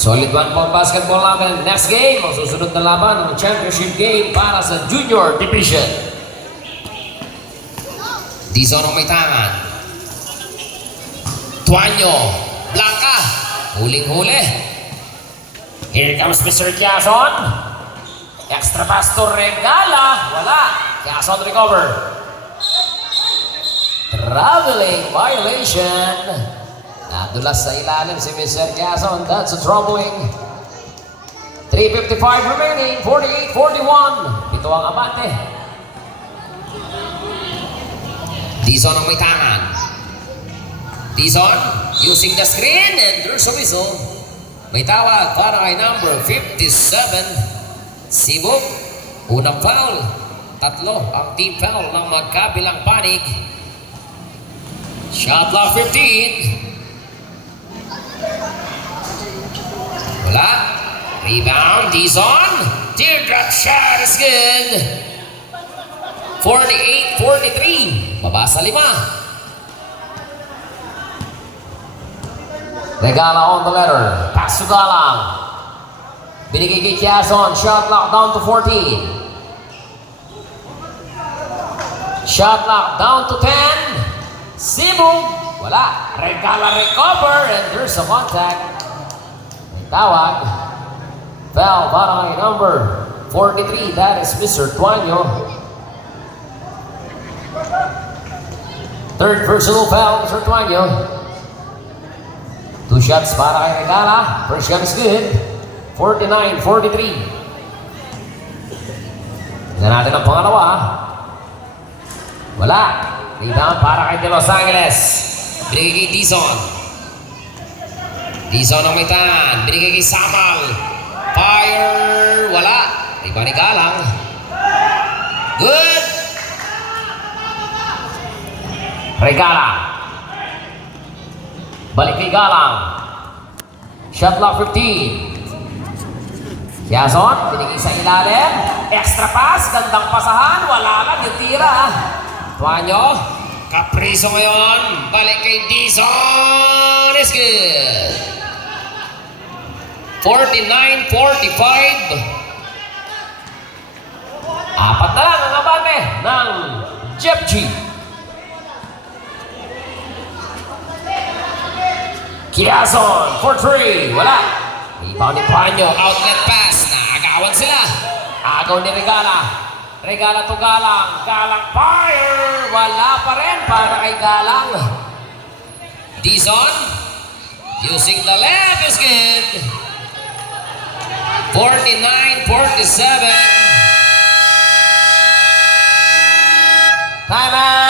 Solid 1-point basketball namin. Next game, ang susunod na laban ng championship game para sa junior division. Dizon ang may tangan. Tuanyo. Blanca. Huling-huli. Here comes Mr. Quezon. Extra pass to Regala. Wala. Quezon recover. Traveling violation. Nadulas sa ilalim si Mr. Quezon. That's a troubling. 3:55 remaining. 48-41. Ito ang abate. Dizon ang may tangan. Dizon using the screen and there's a whistle. May tawag para kay number 57. Sibuk. Unang foul. Tatlo ang team foul ng magkabilang panig. Shot clock 15. Wala. Rebound. Dizon. Teardrop shot is good. 48-43. Baba sa 5. Regala on the letter. Pass to Galang. Binigay kay Quezon. Shot clock down to 14. Shot clock down to 10. Sibug. Wala. Regala recover and there's a contact. May tawag. Foul para kay number 43. That is Mr. Tuanyo. Third personal foul, Mr. Tuanyo. 2 shots para kay Regala. First shot is good. 49-43. Tignan natin ang pangalawa. Wala. Rebound para kay De Los Angeles. Binigay kay Dizon. Dizon ang may tan. Binigay kay Samal. Fire. Wala. Rebound ni Galang. Good. Regala. Balik kay Galang. Shot clock 15. Quezon, binigay sa ilalim. Extra pass, gandang pasahan. Wala lang yung tira. Tuanyo, kapriso ngayon. Balik kay Dizon. Is good. 49-45. Apat na lang ang abate ng Jeff G. Quezon for 3. Wala. Rebound ni Tuanyo. Outlet pass. Naagawan sila. Agaw ni Regala. Regala to Galang. Galang fire. Wala pa rin para kay Galang. Dizon. Using the left is good. 49-47. Time out.